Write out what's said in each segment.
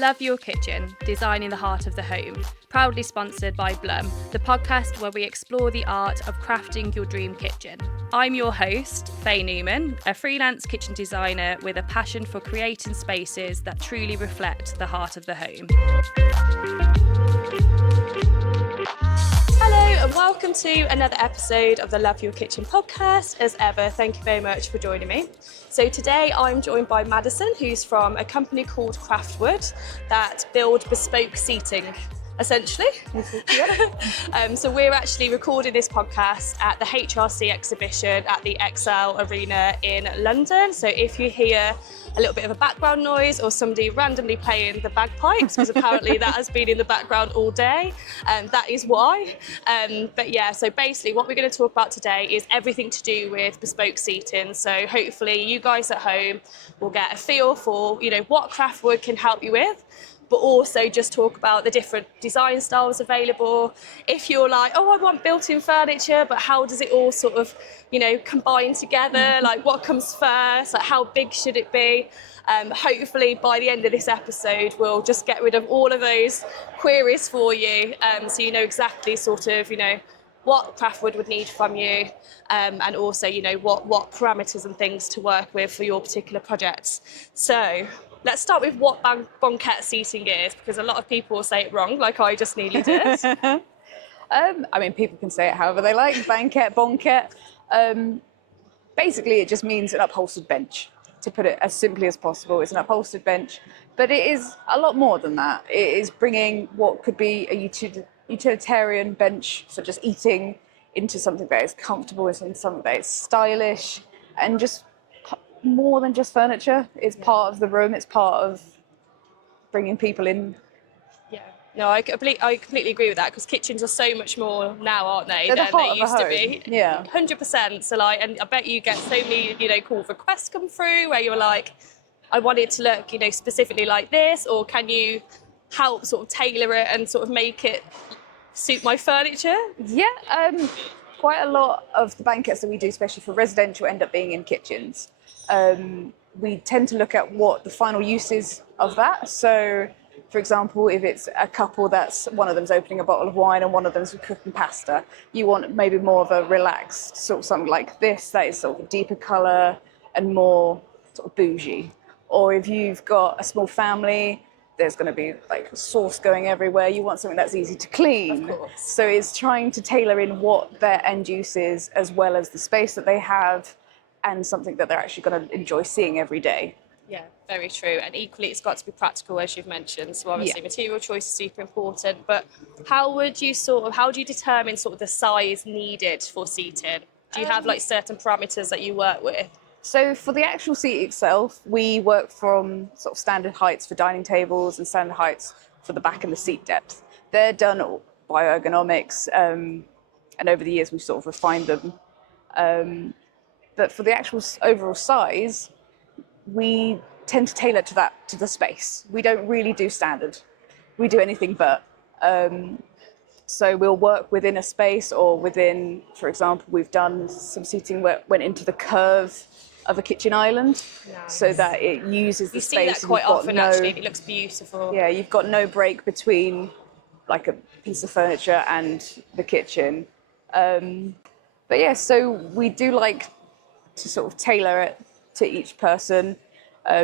Love Your Kitchen, Designing the Heart of the Home, proudly sponsored by Blum, the podcast where we explore the art of crafting your dream kitchen. I'm your host, Faye Newman, a freelance kitchen designer with a passion for creating spaces that truly reflect the heart of the home. Hello and welcome to another episode of the Love Your Kitchen podcast. As ever, thank you very much for joining me. So today I'm joined by Madison, who's from a company called Craftwood that build bespoke seating, essentially. So we're actually recording this podcast at the HRC Exhibition at the XL Arena in London. So if you hear a little bit of a background noise or somebody randomly playing the bagpipes, because apparently that has been in the background all day, that is why. But yeah, so basically what we're going to talk about today is everything to do with bespoke seating. So hopefully you guys at home will get a feel for, what Craftwood can help you with, but also just talk about the different design styles available. If you're like, oh, I want built-in furniture, but how does it all sort of, combine together? Like what comes first? Like how big should it be? Hopefully by the end of this episode, we'll just get rid of all of those queries for you. So you know exactly sort of, what Craftwood would need from you, and also, what parameters and things to work with for your particular projects. So let's start with what Banquette seating is, because a lot of people say it wrong, like I just nearly did. People can say it however they like. Banquette. Basically, it just means an upholstered bench, to put it as simply as possible. It's an upholstered bench, but it is a lot more than that. It is bringing what could be a utilitarian bench, such as eating, into something that is comfortable, into something that is stylish, and just more than just furniture. It's part of the room. It's part of bringing people in. Yeah. No, I completely agree with that, because kitchens are so much more now, aren't they, They're than the heart they of used a to home. be. Yeah. 100%. So and I bet you get so many, cool requests come through where you're like, I want it to look, specifically like this, or can you help sort of tailor it and sort of make it suit my furniture? Yeah, quite a lot of the banquettes that we do, especially for residential, end up being in kitchens. We tend to look at what the final use is of that. So, for example, if it's a couple that's one of them's opening a bottle of wine and one of them's cooking pasta, you want maybe more of a relaxed sort of something like this that is sort of a deeper colour and more sort of bougie. Or if you've got a small family, there's going to be like sauce going everywhere. You want something that's easy to clean. Of course. So it's trying to tailor in what their end use is, as well as the space that they have, and something that they're actually going to enjoy seeing every day. Yeah, very true. And equally, it's got to be practical, as you've mentioned. So obviously, material choice is super important. But how do you determine sort of the size needed for seating? Do you have like certain parameters that you work with? So for the actual seat itself, we work from sort of standard heights for dining tables and standard heights for the back and the seat depth. They're done by ergonomics, and over the years we've sort of refined them. But for the actual overall size, we tend to tailor to the space. We don't really do standard. We do anything but. So we'll work within a space, or within, for example, we've done some seating where it went into the curve of a kitchen island. Nice. So that it uses the space. You see that quite often, actually. It looks beautiful. Yeah, you've got no break between like a piece of furniture and the kitchen. But yeah, so we do like to sort of tailor it to each person,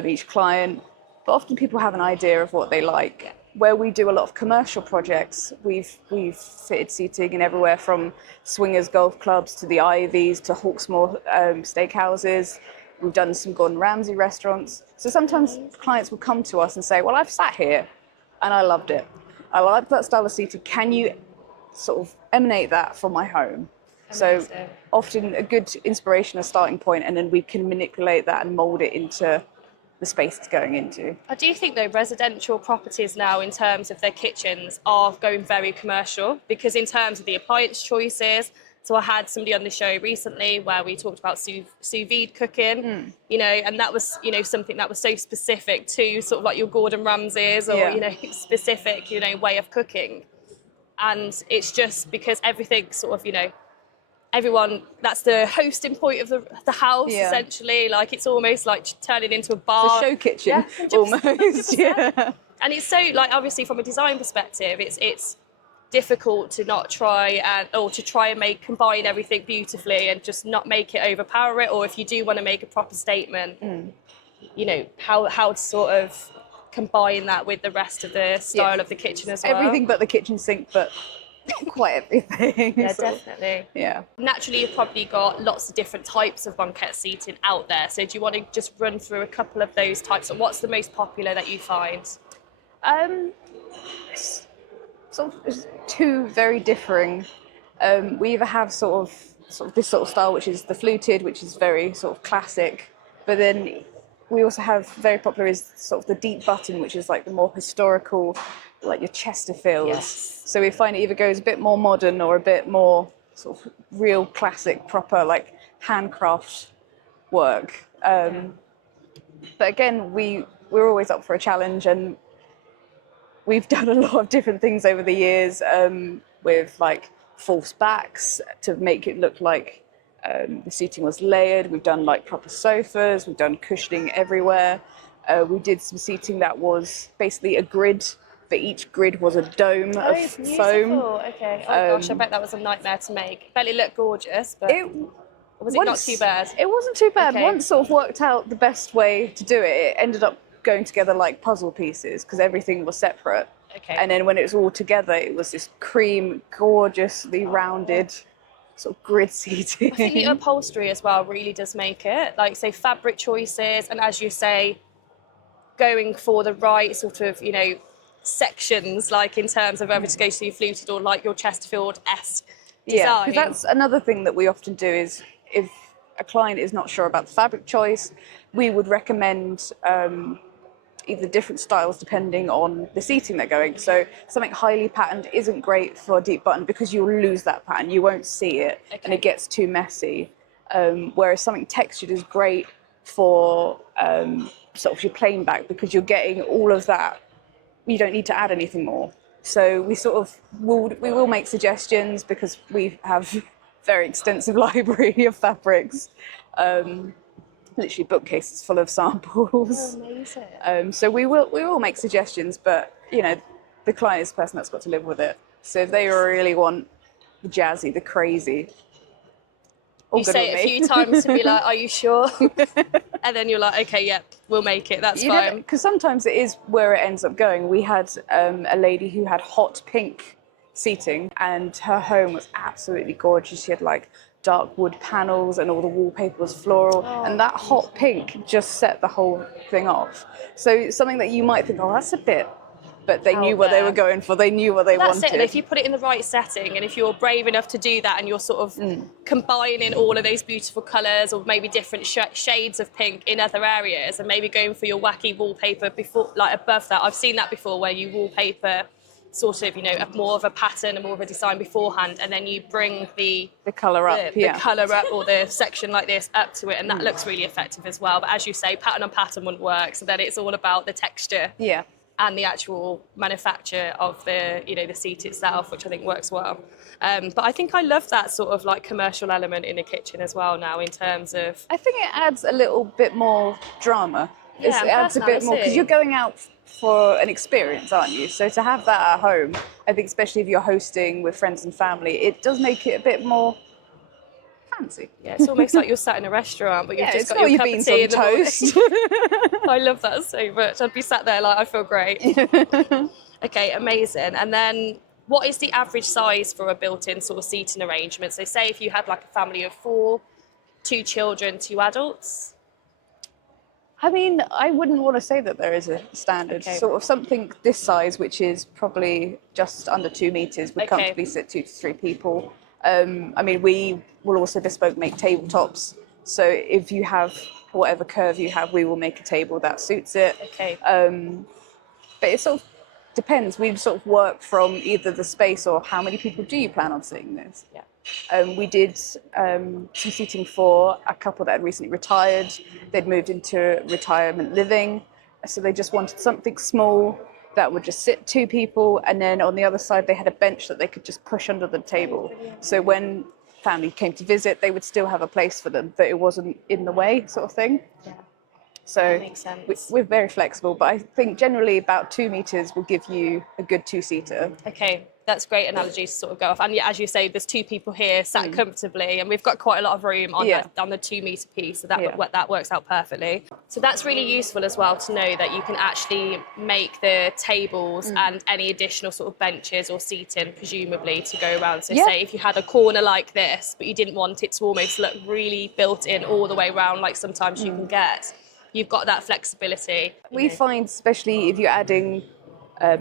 each client. But often people have an idea of what they like. Where we do a lot of commercial projects, we've fitted seating in everywhere from swingers golf clubs to the Ivies to Hawksmoor steakhouses. We've done some Gordon Ramsay restaurants. So sometimes clients will come to us and say, well, I've sat here and I loved it. I like that style of seating. Can you sort of emanate that from my home? Amazing. So often a good inspiration, a starting point, and then we can manipulate that and mold it into the space it's going into. I do think, though, residential properties now, in terms of their kitchens, are going very commercial, because in terms of the appliance choices, so I had somebody on the show recently where we talked about sous vide cooking, and that was, something that was so specific to sort of like your Gordon Ramsays or, specific, way of cooking. And it's just because everything sort of, everyone, that's the hosting point of the house, essentially. Like, it's almost like turning into a bar. It's a show kitchen, almost, yeah. And it's so, like, obviously from a design perspective, it's difficult to not try and combine everything beautifully and just not make it overpower it. Or if you do want to make a proper statement, you know, how to sort of combine that with the rest of the style of the kitchen as well. Everything but the kitchen sink, but quite everything. Yeah, sort of. definitely. Yeah. Naturally, you've probably got lots of different types of banquette seating out there. So do you want to just run through a couple of those types, and what's the most popular that you find? Sort of two very differing. We either have sort of this sort of style, which is the fluted, which is very sort of classic, but then we also have very popular is sort of the deep button, which is like the more historical, like your Chesterfields. Yes. So we find it either goes a bit more modern or a bit more sort of real classic, proper like handcraft work. But again, we're always up for a challenge, and we've done a lot of different things over the years with like false backs to make it look like the seating was layered. We've done like proper sofas, we've done cushioning everywhere. We did some seating that was basically a grid, but each grid was a dome of foam. Okay. Oh gosh, I bet that was a nightmare to make. Bet it looked gorgeous, but was it not too bad? It wasn't too bad. Okay. Once sort of worked out the best way to do it, it ended up going together like puzzle pieces because everything was separate. Okay. And then when it was all together, it was this cream, gorgeously rounded sort of grid seating. I think the upholstery as well really does make it. Like, say, fabric choices, and as you say, going for the right sort of, you know, sections, like in terms of whether to go to your fluted or like your Chesterfield-esque design. Yeah, because that's another thing that we often do is if a client is not sure about the fabric choice, we would recommend either different styles depending on the seating they're going. So something highly patterned isn't great for a deep button because you'll lose that pattern, you won't see it, and it gets too messy. Whereas something textured is great for sort of your plain back because you're getting all of that. You don't need to add anything more. So we sort of we will make suggestions because we have very extensive library of fabrics. Literally bookcases full of samples. Oh, amazing. So we will make suggestions, but you know, the client is the person that's got to live with it. So if they really want the jazzy, the crazy, you say it a few times to be like, "Are you sure?" And then you're like, "Okay, yeah, we'll make it. That's fine." Because sometimes it is where it ends up going. We had a lady who had hot pink seating, and her home was absolutely gorgeous. She had like dark wood panels and all the wallpaper was floral, and that hot pink just set the whole thing off. So something that you might think, oh, that's a bit, but they knew what they were going for. They knew what they wanted. That's it. And if you put it in the right setting, and if you're brave enough to do that, and you're sort of combining all of those beautiful colours, or maybe different shades of pink in other areas, and maybe going for your wacky wallpaper before, like above that. I've seen that before, where you wallpaper sort of, you know, more of a pattern and more of a design beforehand, and then you bring the colour up, the colour up, or the section like this up to it, and that looks really effective as well. But as you say, pattern on pattern wouldn't work, so then it's all about the texture and the actual manufacture of the, you know, the seat itself, which I think works well. But I think I love that sort of like commercial element in the kitchen as well now, in terms of, I think it adds a little bit more drama. It adds a bit more because you're going out for an experience, aren't you? So to have that at home, I think especially if you're hosting with friends and family, it does make it a bit more fancy. Yeah, it's almost like you're sat in a restaurant, but you've just got your cup of beans tea on in the toast. I love that so much. I'd be sat there like, I feel great. Okay, amazing. And then what is the average size for a built-in sort of seating arrangement? So say if you had like a family of 4, 2 children, 2 adults. I mean, I wouldn't want to say that there is a standard. Sort of something this size, which is probably just under 2 meters, would comfortably sit 2 to 3 people. I mean, we will also bespoke make tabletops. So if you have whatever curve you have, we will make a table that suits it. But it sort of depends. We sort of work from either the space or how many people do you plan on sitting this. We did some seating for a couple that had recently retired. They'd moved into retirement living, so they just wanted something small that would just sit 2 people, and then on the other side they had a bench that they could just push under the table. So when family came to visit, they would still have a place for them, but it wasn't in the way, sort of thing. So makes sense. we're very flexible, but I think generally about 2 meters will give you a good two-seater. Okay, that's great analogy to sort of go off. And yeah, as you say, there's 2 people here sat comfortably, and we've got quite a lot of room on on the 2-meter piece, so that works out perfectly. So that's really useful as well to know that you can actually make the tables and any additional sort of benches or seating, presumably, to go around. So say if you had a corner like this, but you didn't want it to almost look really built in all the way around, like sometimes you can get, you've got that flexibility. We find, especially if you're adding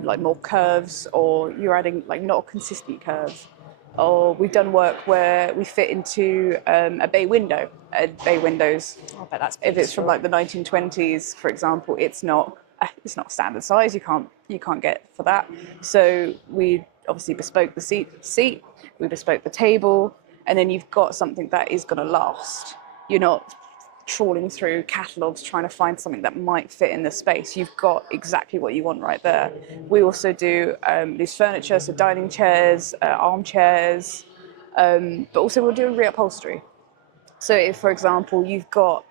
like more curves, or you're adding like not a consistent curve, or we've done work where we fit into a bay window. Bay windows, I bet that's if it's from like the 1920s, for example, it's not standard size. You can't get for that. So we obviously bespoke the seat, we bespoke the table, and then you've got something that is going to last. You're not trawling through catalogues trying to find something that might fit in the space. You've got exactly what you want right there. We also do loose furniture, so dining chairs, armchairs, but also we'll do reupholstery. So if, for example, you've got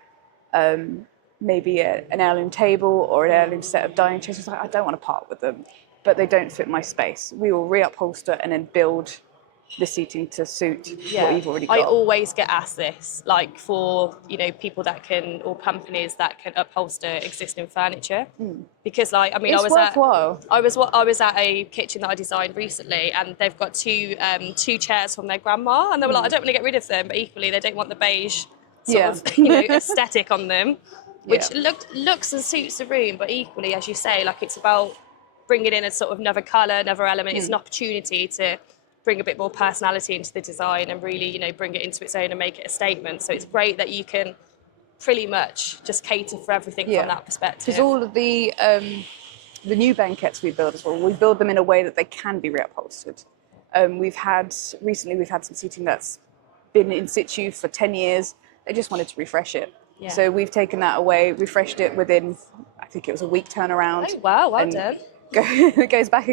maybe an heirloom table or an heirloom set of dining chairs, it's like, I don't want to part with them, but they don't fit my space. We will reupholster and then build the seating to suit what you've already got. I always get asked this, like for, you know, people that can, or companies that can upholster existing furniture, because like, I mean, It's I was at a kitchen that I designed recently, and they've got two chairs from their grandma, and they were like, I don't want to get rid of them, but equally they don't want the beige sort of, you know, aesthetic on them, which looks and suits the room, but equally, as you say, like it's about bringing in a sort of another colour, another element. It's an opportunity to bring a bit more personality into the design and really, you know, bring it into its own and make it a statement. So it's great that you can pretty much just cater for everything from that perspective. Because all of the new banquettes we build as well, we build them in a way that they can be reupholstered. Recently we've had some seating that's been in situ for 10 years. They just wanted to refresh it. Yeah. So we've taken that away, refreshed it within, I think it was a week turnaround. Oh, wow, well done. It goes back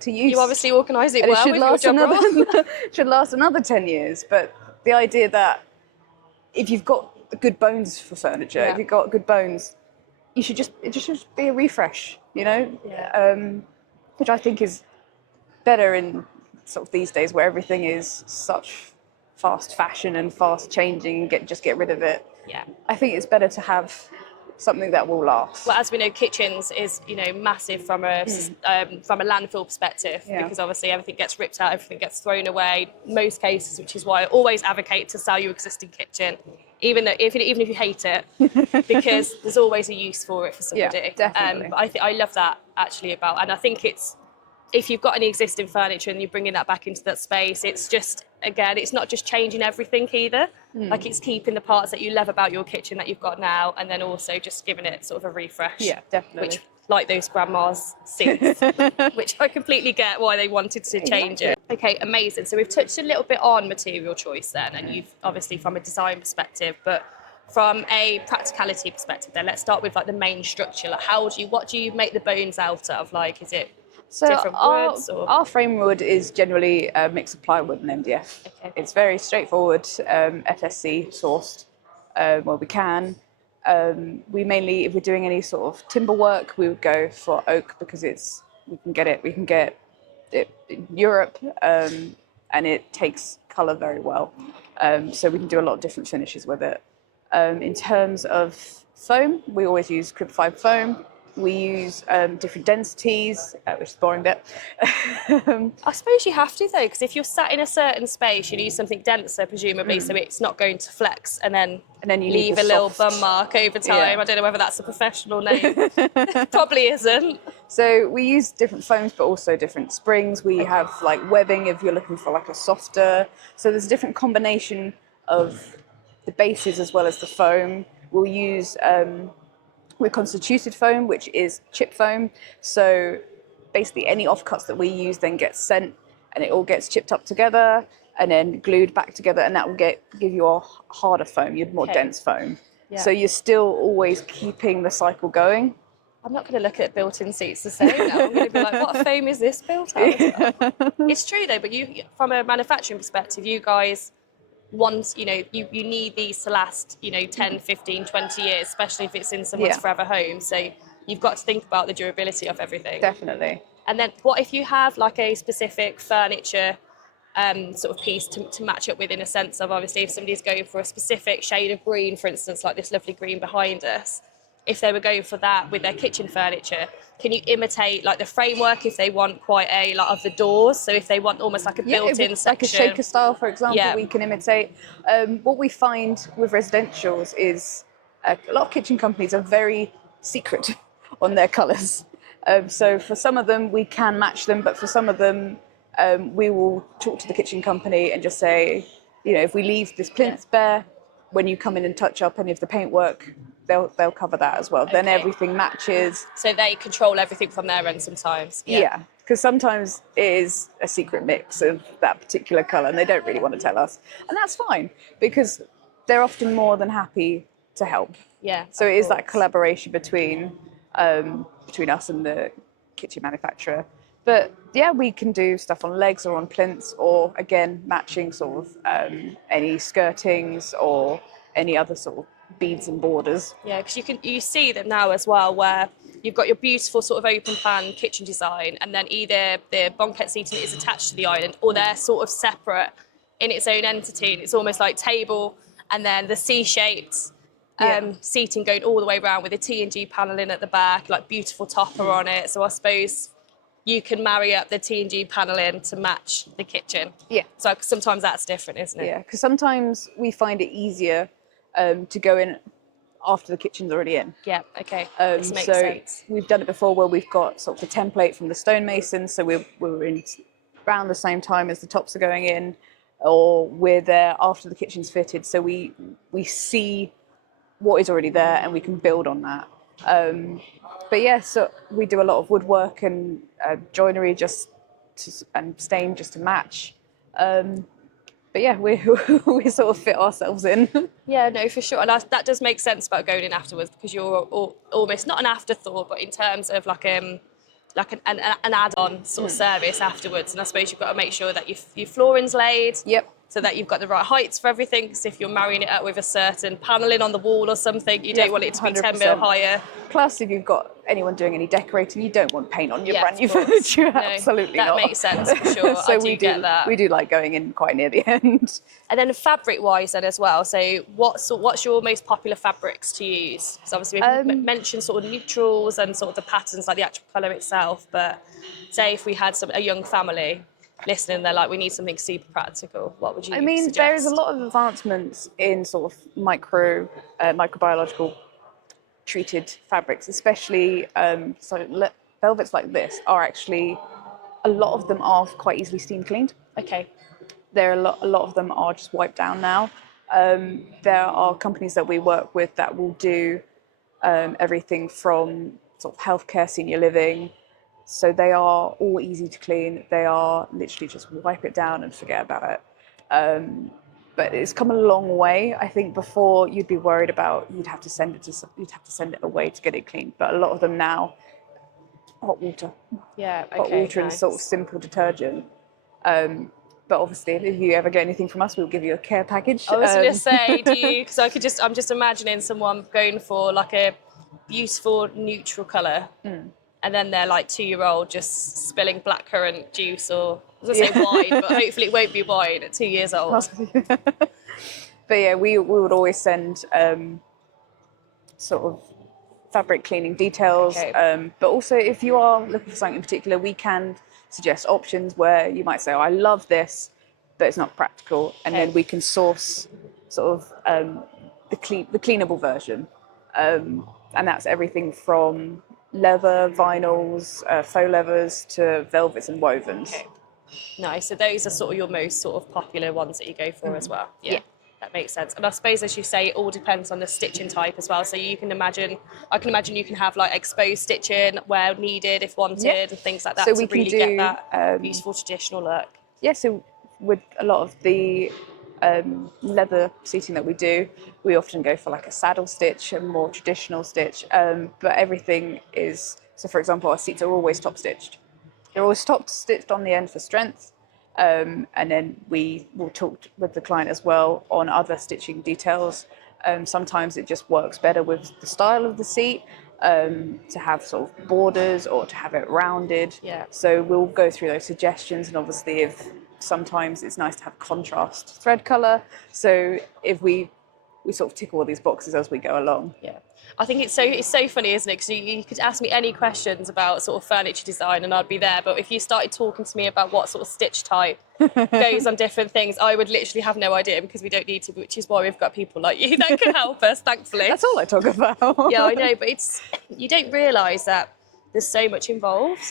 to use. You obviously organise it well with your job role. Should last another 10 years. But the idea that if you've got good bones for furniture, if you've got good bones, it should be a refresh, you know? Which I think is better in sort of these days where everything is such fast fashion and fast changing, just get rid of it. Yeah. I think it's better to have something that will last. Well, as we know, kitchens is, you know, massive from a landfill perspective, because obviously everything gets ripped out, everything gets thrown away. Most cases, which is why I always advocate to sell your existing kitchen, even if you hate it, because there's always a use for it for somebody. Yeah, definitely. But I love that actually about, and I think it's, if you've got any existing furniture and you're bringing that back into that space, it's just, again, it's not just changing everything either. Like it's keeping the parts that you love about your kitchen that you've got now, and then also just giving it sort of a refresh. Yeah, definitely. Which, like those grandma's seats, which I completely get why they wanted to change it. Okay, amazing. So we've touched a little bit on material choice then, and you've obviously from a design perspective, but from a practicality perspective then, let's start with like the main structure. Like what do you make the bones out of? Like, is it different woods? Our frame wood is generally a mix of plywood and MDF. Okay. It's very straightforward, FSC sourced where we can. We mainly, if we're doing any sort of timber work, we would go for oak because we can get it in Europe, and it takes colour very well. So we can do a lot of different finishes with it. In terms of foam, we always use crib fibre foam. We use different densities, which is the boring bit. I suppose you have to though, because if you're sat in a certain space, you need something denser, presumably, so it's not going to flex and then you leave a little bum mark over time. I don't know whether that's a professional name. Probably isn't. So we use different foams, but also different springs. We have like webbing if you're looking for like a softer. So there's a different combination of the bases as well as the foam. We'll use reconstituted foam, which is chip foam. So basically any offcuts that we use then get sent and it all gets chipped up together and then glued back together, and that will give you a harder foam, you'd more dense foam. Yeah. So you're still always keeping the cycle going. I'm not going to look at built-in seats the same now. I'm going to be like, what foam is this built out of? It's true though, but you, from a manufacturing perspective, you guys once, you need these to last, 10, 15, 20 years, especially if it's in someone's Yeah. forever home. So you've got to think about the durability of everything. Definitely. And then what if you have like a specific furniture sort of piece to match up with, in a sense of, obviously, if somebody's going for a specific shade of green, for instance, like this lovely green behind us, if they were going for that with their kitchen furniture, can you imitate like the framework if they want quite a lot of the doors? So if they want almost like a built-in section. Like a shaker style, for example, Yeah. we can imitate. What we find with residentials is a lot of kitchen companies are very secret on their colours. So for some of them, we can match them, but for some of them, we will talk to the kitchen company and just say, if we leave this plinth bare, when you come in and touch up any of the paintwork, they'll cover that as well. Then everything matches. So they control everything from their end sometimes. Yeah, because sometimes it is a secret mix of that particular colour and they don't really want to tell us. And that's fine, because they're often more than happy to help. Yeah. So it is that collaboration between us and the kitchen manufacturer. But yeah, we can do stuff on legs or on plinths, or again, matching sort of any skirtings or any other sort of beads and borders. Yeah, because you see them now as well, where you've got your beautiful sort of open plan kitchen design, and then either the banquette seating is attached to the island, or they're sort of separate in its own entity. And it's almost like table, and then the C-shaped seating going all the way around with a T&G panelling at the back, like beautiful topper on it. So I suppose you can marry up the T&G panelling to match the kitchen. Yeah. So sometimes that's different, isn't it? Yeah, because sometimes we find it easier to go in after the kitchen's already in. Yeah, okay. This makes so sense. we've done it before where we've got sort of the template from the stonemasons, so we're in around the same time as the tops are going in, or we're there after the kitchen's fitted, so we see what is already there and we can build on that. But yeah, so we do a lot of woodwork and joinery and stain just to match. But yeah, we sort of fit ourselves in. Yeah, no, for sure. And that does make sense about going in afterwards, because you're almost not an afterthought, but in terms of like an add-on sort of service afterwards. And I suppose you've got to make sure that your flooring's laid. Yep. So that you've got the right heights for everything. Because if you're marrying it up with a certain panelling on the wall or something, you don't want it to be 10 mil higher. Plus, if you've got anyone doing any decorating, you don't want paint on your brand new of course. furniture. No, Absolutely that not. makes sense for sure. So I do get that. We do like going in quite near the end. And then fabric-wise then as well, so what's your most popular fabrics to use? Because obviously we've mentioned sort of neutrals and sort of the patterns, like the actual colour itself, but say if we had a young family listening, they're like, we need something super practical, what would you suggest? There is a lot of advancements in sort of microbiological treated fabrics, especially velvets like this are actually, a lot of them are quite easily steam cleaned. Okay. A lot of them are just wiped down now. There are companies that we work with that will do everything from sort of healthcare, senior living. So they are all easy to clean. They are literally just wipe it down and forget about it. But it's come a long way. I think before you'd be worried about you'd have to send it away to get it cleaned. But a lot of them now, hot water. Yeah. Okay. Hot water nice. and sort of simple detergent. But obviously, if you ever get anything from us, we'll give you a care package. I was going to say, do you? Because I'm just imagining someone going for like a beautiful neutral colour, and then they're like 2-year-old just spilling blackcurrant juice, or I was going to say wine, but hopefully it won't be wine at 2 years old. But yeah, we would always send sort of fabric cleaning details. Okay. But also, if you are looking for something in particular, we can suggest options where you might say, oh, I love this, but it's not practical. And then we can source sort of the cleanable version. And that's everything from leather, vinyls, faux leathers to velvets and wovens. Okay. Nice. So those are sort of your most sort of popular ones that you go for as well. Yeah. That makes sense. And I suppose, as you say, it all depends on the stitching type as well. So I can imagine you can have like exposed stitching where needed, if wanted, and things like that, so to we can really get that beautiful traditional look. Yeah, so with a lot of the leather seating that we do, we often go for like a saddle stitch, a more traditional stitch. But everything is, so for example, our seats are always top stitched. They're always top stitched on the end for strength. And then we will talk with the client as well on other stitching details. Sometimes it just works better with the style of the seat, to have sort of borders or to have it rounded. Yeah. So we'll go through those suggestions, and obviously if sometimes it's nice to have contrast thread color. So if we sort of tick all these boxes as we go along. Yeah, I think it's so funny, isn't it? Because you could ask me any questions about sort of furniture design and I'd be there. But if you started talking to me about what sort of stitch type goes on different things, I would literally have no idea, because we don't need to, which is why we've got people like you that can help us, thankfully. That's all I talk about. Yeah, I know, but you don't realise that there's so much involved.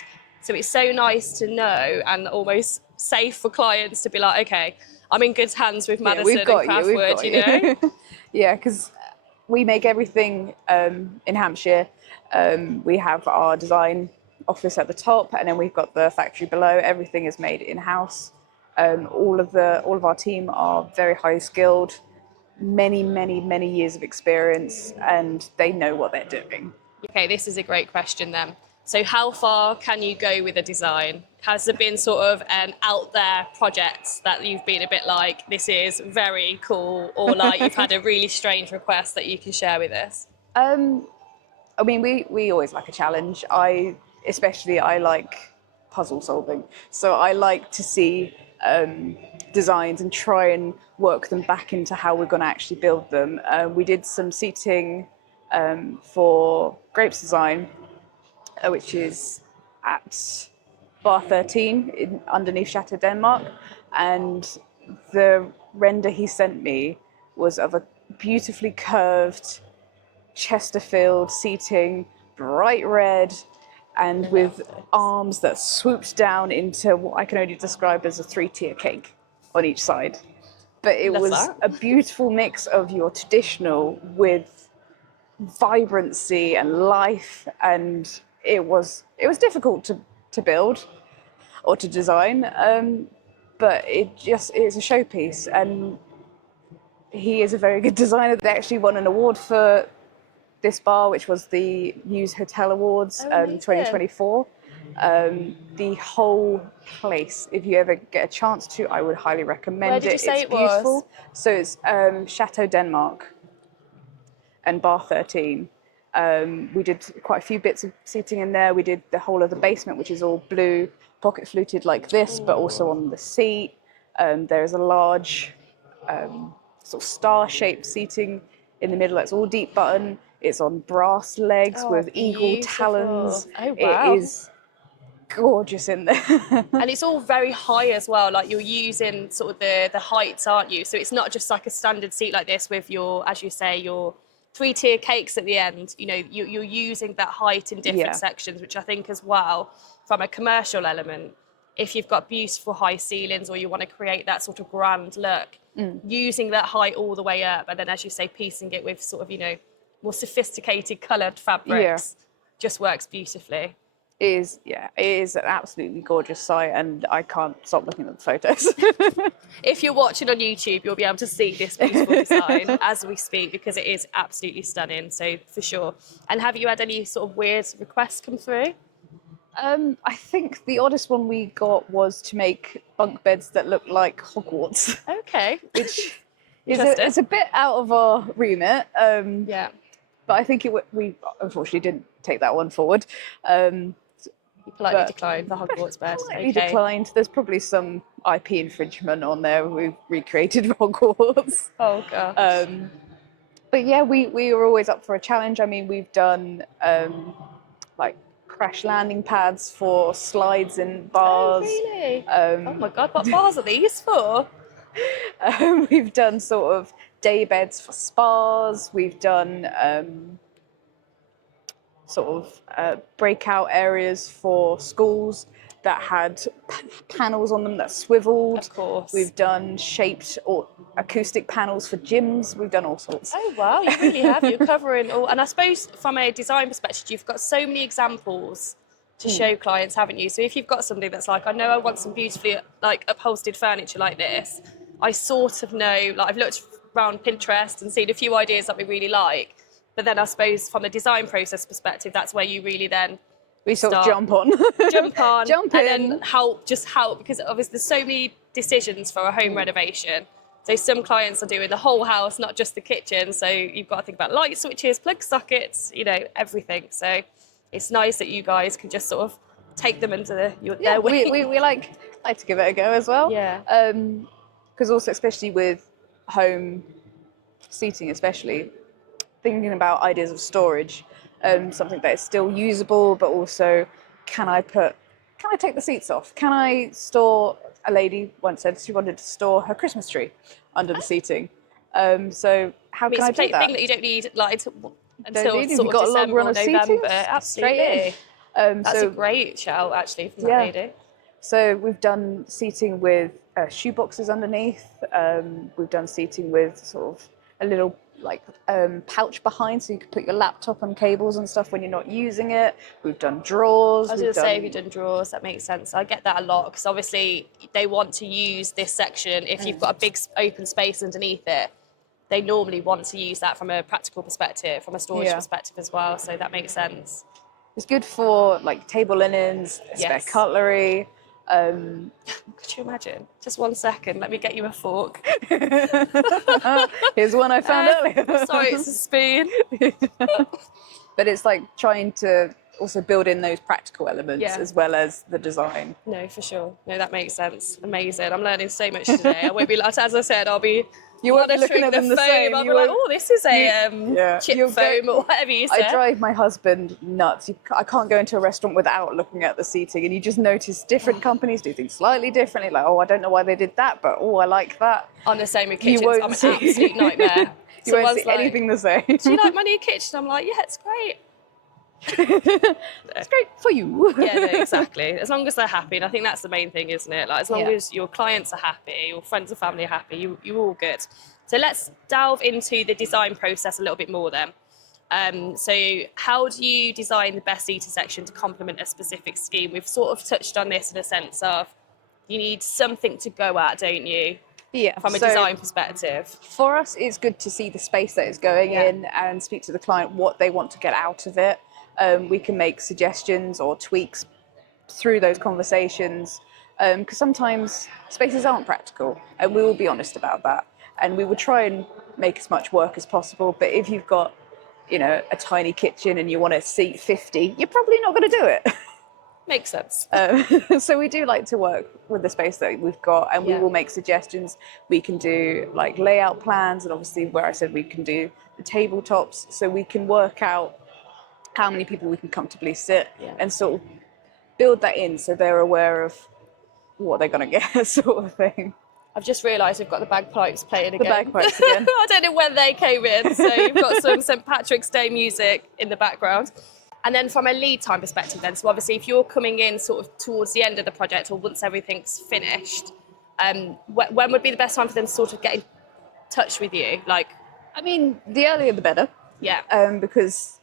So it's so nice to know, and almost safe for clients to be like, okay, I'm in good hands with Madison and Craftwood, you know? Yeah, because we make everything in Hampshire. We have our design office at the top, and then we've got the factory below. Everything is made in-house. All of our team are very highly skilled, many years of experience, and they know what they're doing. Okay, this is a great question then. So how far can you go with a design? Has there been sort of an out there project that you've been a bit like, this is very cool, or like you've had a really strange request that you can share with us? I mean, we always like a challenge. I like puzzle solving. So I like to see designs and try and work them back into how we're going to actually build them. We did some seating for Grapes Design, which is at bar 13 underneath Chateau Denmark, and the render he sent me was of a beautifully curved Chesterfield seating, bright red, and with arms that swooped down into what I can only describe as a 3-tier cake on each side. But it was a beautiful mix of your traditional with vibrancy and life, and it was difficult to build or to design, but it's a showpiece, and he is a very good designer. They actually won an award for this bar, which was the Muse Hotel Awards 2024. The whole place, if you ever get a chance to, I would highly recommend it. Where did you say it's beautiful. Was? So it's Chateau Denmark and bar 13. We did quite a few bits of seating in there. We did the whole of the basement, which is all blue, pocket fluted like this, but also on the seat. There's a large sort of star-shaped seating in the middle. That's all deep button. It's on brass legs with eagle talons. Oh, wow. It is gorgeous in there. And it's all very high as well. Like, you're using sort of the heights, aren't you? So it's not just like a standard seat like this with your, as you say, your 3-tier cakes at the end. You know, you're using that height in different sections, which I think as well, from a commercial element, if you've got beautiful high ceilings or you want to create that sort of grand look, using that height all the way up, and then, as you say, piecing it with sort of, you know, more sophisticated coloured fabrics, just works beautifully. It is an absolutely gorgeous site, and I can't stop looking at the photos. If you're watching on YouTube, you'll be able to see this beautiful design as we speak, because it is absolutely stunning, so for sure. And have you had any sort of weird requests come through? I think the oddest one we got was to make bunk beds that look like Hogwarts. Okay. Which is a bit out of our remit. But I think we unfortunately didn't take that one forward. You politely declined the Hogwarts bed. Politely declined. There's probably some IP infringement on there. We've recreated Hogwarts. Oh, gosh. But yeah, we were always up for a challenge. I mean, we've done like crash landing pads for slides in bars. Oh, really? Oh my God, what bars are these for? We've done sort of day beds for spas. We've done breakout areas for schools that had panels on them that swiveled. Of course. We've done shaped or acoustic panels for gyms. We've done all sorts. Oh, wow, you really have. You're covering all. And I suppose from a design perspective, you've got so many examples to show clients, haven't you? So if you've got somebody that's like, I know I want some beautifully like upholstered furniture like this, I sort of know, like, I've looked around Pinterest and seen a few ideas that we really like. But then I suppose from a design process perspective, that's where you really then We sort of start- jump on. jump on, Jump and in. then just help, because obviously there's so many decisions for a home renovation. So some clients are doing the whole house, not just the kitchen. So you've got to think about light switches, plug sockets, everything. So it's nice that you guys can just sort of take them into their way. we like to give it a go as well. Yeah. Because also, especially with home seating, especially thinking about ideas of storage, something that is still usable, but also can I take the seats off? Can I store? A lady once said she wanted to store her Christmas tree under the seating. So how can I do It's a that? thing that you don't need until If you've sort of got a long December run or of November. seating, Absolutely. straight in. That's a great shout, actually, from that Yeah. lady. So we've done seating with shoe boxes underneath. We've done seating with sort of a little pouch behind, so you can put your laptop and cables and stuff when you're not using it. We've done drawers. I was going to say, if you've done drawers, that makes sense. I get that a lot, because obviously they want to use this section. If you've got a big open space underneath it, they normally want to use that from a practical perspective, from a storage perspective as well. So that makes sense. It's good for like table linens, spare Yes. cutlery. Could you imagine? Just 1 second, let me get you a fork. Here's one I found earlier. Sorry, it's a spoon. But it's like trying to also build in those practical elements as well as the design. No, for sure. No, that makes sense. Amazing. I'm learning so much today. I won't be like, as I said, I'll be You won't be monitoring looking at them the foam. same. I'll be You like, won't- oh, this is a chip foam or whatever you said. I drive my husband nuts. I can't go into a restaurant without looking at the seating, and you just notice different companies do things slightly differently. Like, oh, I don't know why they did that, but oh, I like that. I'm the same with You kitchens. won't I'm an see- absolute nightmare. You won't Someone's see anything the same. do you like my new kitchen? I'm like, yeah, it's great. It's great for you. Yeah, no, exactly. As long as they're happy, and I think that's the main thing, isn't it? Like, as long Yeah. as your clients are happy, your friends and family are happy, you're all good. So let's delve into the design process a little bit more then. So how do you design the best seater section to complement a specific scheme? We've sort of touched on this in a sense of you need something to go at, don't you? Yeah. From a so design perspective. for us, it's good to see the space that it's going in and speak to the client what they want to get out of it. We can make suggestions or tweaks through those conversations, because sometimes spaces aren't practical, and we will be honest about that. And we would try and make as much work as possible. But if you've got, a tiny kitchen and you want to seat 50, you're probably not going to do it. Makes sense. So we do like to work with the space that we've got, and we Yeah. will make suggestions. We can do like layout plans, and obviously where I said we can do the tabletops, so we can work out how many people we can comfortably sit and sort of build that in so they're aware of what they're going to get, sort of thing. I've just realised we've got the bagpipes playing again. The bagpipes again. I don't know when they came in, so you've got some St Patrick's Day music in the background. And then from a lead time perspective then, so obviously if you're coming in sort of towards the end of the project or once everything's finished, when would be the best time for them to sort of get in touch with you? Like, I mean, the earlier the better. yeah. Because,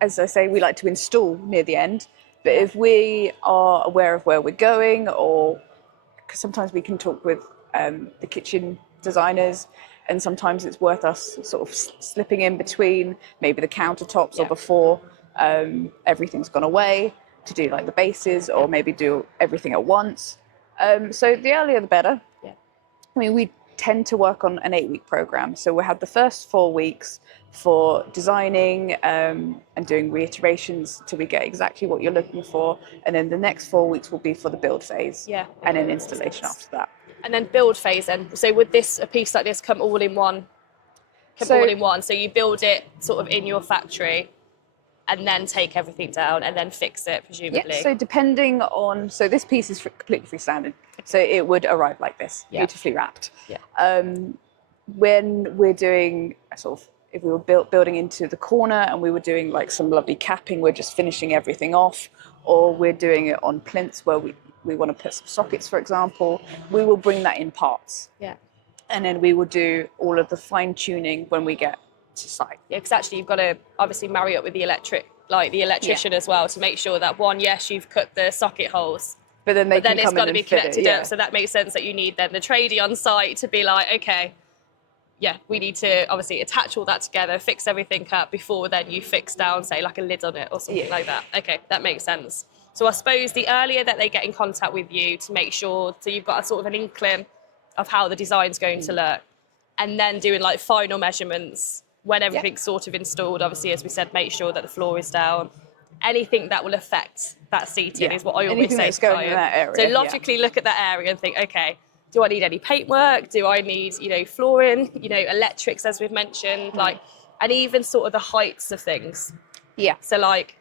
as I say, we like to install near the end. But if we are aware of where we're going, or because sometimes we can talk with the kitchen designers, and sometimes it's worth us sort of slipping in between maybe the countertops or before everything's gone away to do like the bases, or maybe do everything at once. So the earlier the better. Yeah. I mean, we tend to work on an 8-week program. So we have the first 4 weeks for designing and doing reiterations till we get exactly what you're looking for. And then the next 4 weeks will be for the build phase. Yeah. And then installation after that. And then build phase then. So would a piece like this come all in one? So you build it sort of in your factory and then take everything down and then fix it, presumably. Yeah, so depending on, so this piece is completely freestanding. So it would arrive like this, beautifully wrapped. Yeah. When we're doing a sort of, if we were building into the corner and we were doing like some lovely capping, we're just finishing everything off, or we're doing it on plinths where we want to put some sockets, for example, we will bring that in parts. Yeah. And then we will do all of the fine tuning when we get to site. Yeah, because actually you've got to obviously marry up with the electrician as well to make sure that yes, you've cut the socket holes, But then then it's come got in to be and fit it, connected yeah. up. So that makes sense that you need then the tradie on site to be like, okay, yeah, we need to obviously attach all that together, fix everything up before then you fix down, say, like a lid on it or something like that. Okay, that makes sense. So I suppose the earlier that they get in contact with you to make sure, so you've got a sort of an inkling of how the design's going to look, and then doing like final measurements when everything's sort of installed. Obviously, as we said, make sure that the floor is down. Anything that will affect that seating is what I always Anything say that's to going clients. in that area, So logically look at that area and think, okay, do I need any paintwork? Do I need, flooring, electrics, as we've mentioned, and even sort of the heights of things. Yeah. So like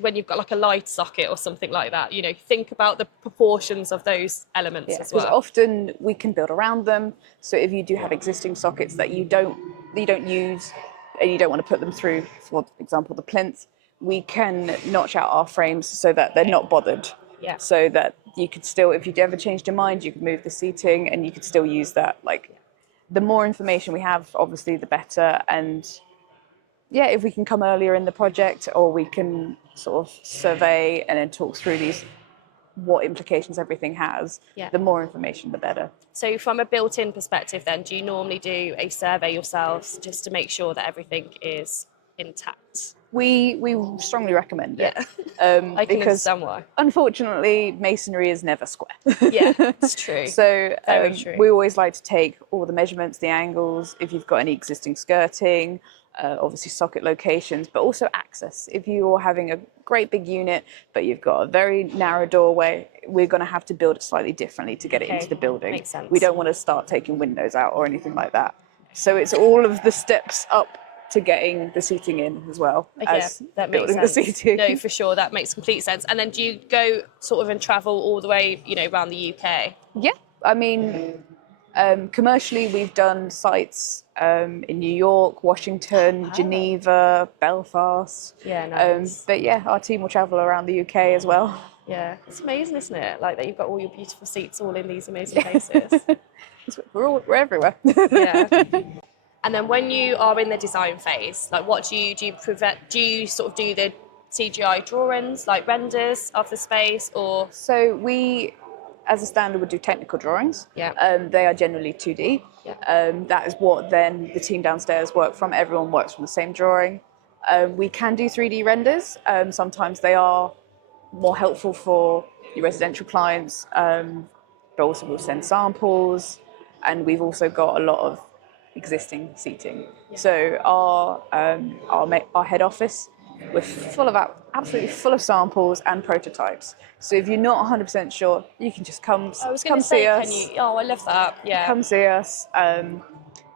when you've got like a light socket or something like that, think about the proportions of those elements as well. Because often we can build around them. So if you do have existing sockets that you don't use and you don't want to put them through, for example, the plinth, we can notch out our frames so that they're not bothered. Yeah. So that you could still, if you ever changed your mind, you could move the seating and you could still use that. Like, the more information we have, obviously, the better. And yeah, if we can come earlier in the project, or we can sort of survey and then talk through what implications everything has, the more information, the better. So from a built-in perspective then, do you normally do a survey yourselves just to make sure that everything is intact? We strongly recommend it. I can because understand why. Unfortunately, masonry is never square. Yeah, it's true. So Very true. we always like to take all the measurements, the angles, if you've got any existing skirting, obviously socket locations, but also access. If you're having a great big unit, but you've got a very narrow doorway, we're going to have to build it slightly differently to get it into the building. Makes sense. We don't want to start taking windows out or anything like that. So it's all of the steps up to getting the seating in as well as that building makes the sense. seating. No, for sure, that makes complete sense. And then do you go sort of and travel all the way, around the UK? Yeah, I mean, commercially we've done sites in New York, Washington, Geneva, Belfast. Yeah, nice. But yeah, our team will travel around the UK as well. Yeah, it's amazing, isn't it? Like that you've got all your beautiful seats all in these amazing places. We're everywhere. Yeah. And then when you are in the design phase, like what do you sort of do the CGI drawings, like renders of the space, or? So we, as a standard, would do technical drawings. Yeah. They are generally 2D. Yeah. That is what then the team downstairs work from. Everyone works from the same drawing. We can do 3D renders. Sometimes they are more helpful for your residential clients, but also we'll send samples, and we've also got a lot of existing seating. Yeah. So our head office, we're absolutely full of samples and prototypes. So if you're not 100% sure, you can just come see us. Oh, I love that. Yeah. Come see us.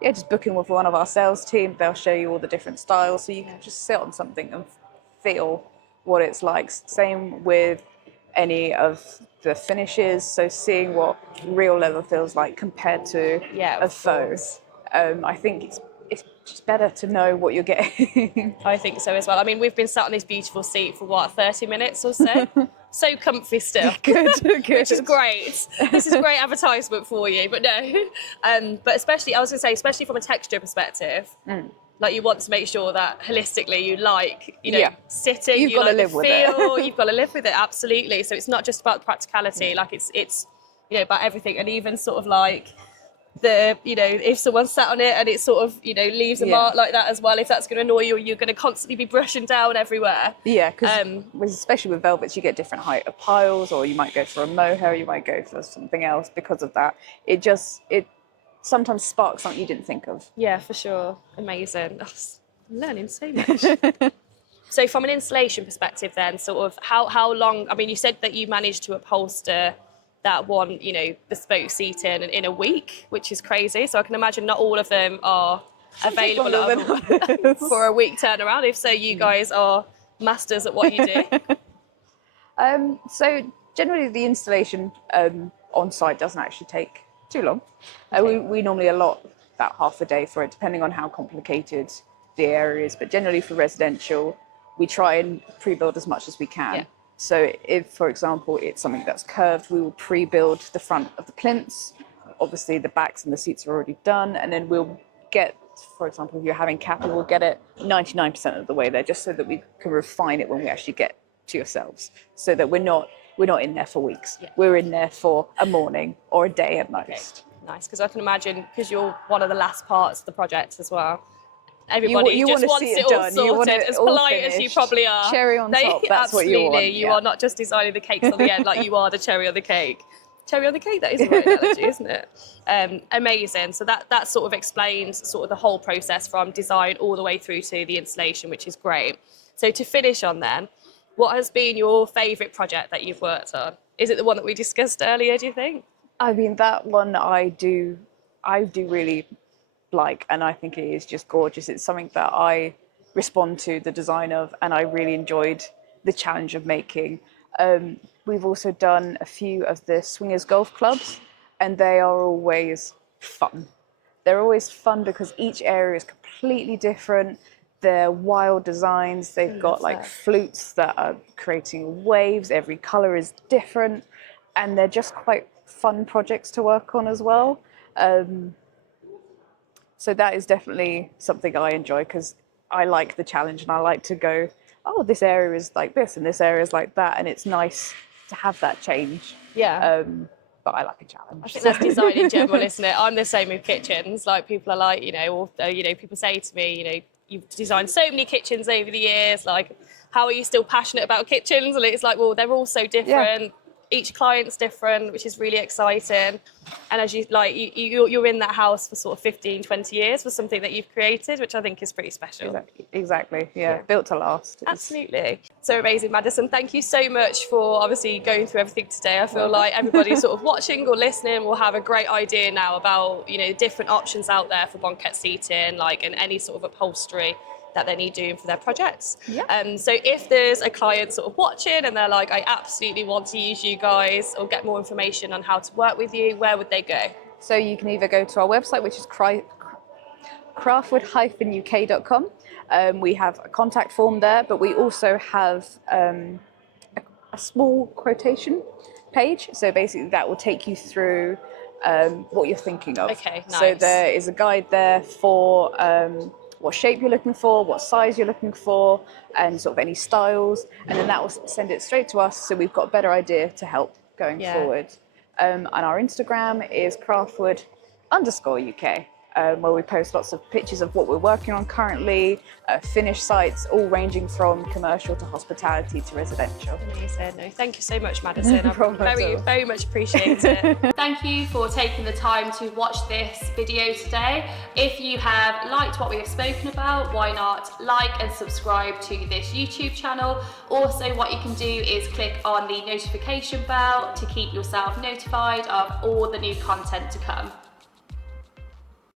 Just book in with one of our sales team. They'll show you all the different styles, so you can just sit on something and feel what it's like. Same with any of the finishes. So seeing what real leather feels like compared to a faux. I think it's just better to know what you're getting. I think so as well. I mean, we've been sat on this beautiful seat for 30 minutes or so. So comfy still. Good. Which is great. This is great advertisement for you, but no. But especially, I was going to say, especially from a texture perspective, like you want to make sure that holistically you like, sitting, you've got to live with it. You've got to live with it, absolutely. So it's not just about the practicality, like it's about everything, and even sort of like if someone sat on it and it sort of leaves a mark like that as well, if that's going to annoy you, you're going to constantly be brushing down everywhere. Yeah, because especially with velvets, you get different height of piles, or you might go for a mohair, you might go for something else. Because of that, it sometimes sparks something you didn't think of. Yeah, for sure. Amazing. I'm learning so much. So from an installation perspective then, sort of how long, I mean, you said that you managed to upholster that one, bespoke seating in a week, which is crazy. So I can imagine not all of them are available for a week turnaround. If so, you guys are masters at what you do. So generally the installation on site doesn't actually take too long. We normally allot about half a day for it, depending on how complicated the area is. But generally for residential, we try and pre-build as much as we can. Yeah. So if, for example, it's something that's curved, we will pre-build the front of the plinths. Obviously, the backs and the seats are already done. And then we'll get, for example, if you're having capping, we'll get it 99% of the way there, just so that we can refine it when we actually get to yourselves. So that we're not in there for weeks. Yeah. We're in there for a morning or a day at most. Okay. Nice, because I can imagine, because you're one of the last parts of the project as well. Everybody you just want to wants see it it all done. You want sorted, it as all polite as you finished. probably are. Cherry on top, that's what you want. Absolutely, you are not just designing the cakes on the end, like you are the cherry on the cake. Cherry on the cake, that is a right analogy, isn't it? Amazing. So that sort of explains sort of the whole process from design all the way through to the installation, which is great. So to finish on then, what has been your favourite project that you've worked on? Is it the one that we discussed earlier, do you think? I mean, that one I do really like, and I think it is just gorgeous. It's something that I respond to the design of, and I really enjoyed the challenge of making. We've also done a few of the swingers golf clubs, and they are always fun. They're always fun because each area is completely different. They're wild designs. They've got like flutes that are creating waves. Every color is different, and they're just quite fun projects to work on as well. So that is definitely something I enjoy because I like the challenge, and I like to go, oh, this area is like this and this area is like that, and it's nice to have that change. Yeah. But I like a challenge. I think that's design in general, isn't it? I'm the same with kitchens. Like people are like, people say to me, you've designed so many kitchens over the years. Like, how are you still passionate about kitchens? And it's like, well, they're all so different. Yeah. Each client's different, which is really exciting. And as you're in that house for sort of 15, 20 years for something that you've created, which I think is pretty special. Exactly. Yeah. Built to last. Absolutely. So amazing, Madison. Thank you so much for obviously going through everything today. I feel like everybody sort of watching or listening will have a great idea now about, different options out there for banquette seating, and any sort of upholstery that they need doing for their projects. Yeah. So if there's a client sort of watching and they're like, I absolutely want to use you guys or get more information on how to work with you, where would they go? So you can either go to our website, which is craftwood-uk.com. We have a contact form there, but we also have a small quotation page. So basically that will take you through what you're thinking of. Okay, nice. So there is a guide there for what shape you're looking for, what size you're looking for, and sort of any styles, and then that will send it straight to us, so we've got a better idea to help going forward. And our Instagram is craftwood_UK, where we post lots of pictures of what we're working on currently, finished sites, all ranging from commercial to hospitality to residential. Amazing. No, thank you so much, Madison. No problem very much appreciate it. Thank you for taking the time to watch this video today. If you have liked what we have spoken about, why not like and subscribe to this YouTube channel. Also, what you can do is click on the notification bell to keep yourself notified of all the new content to come.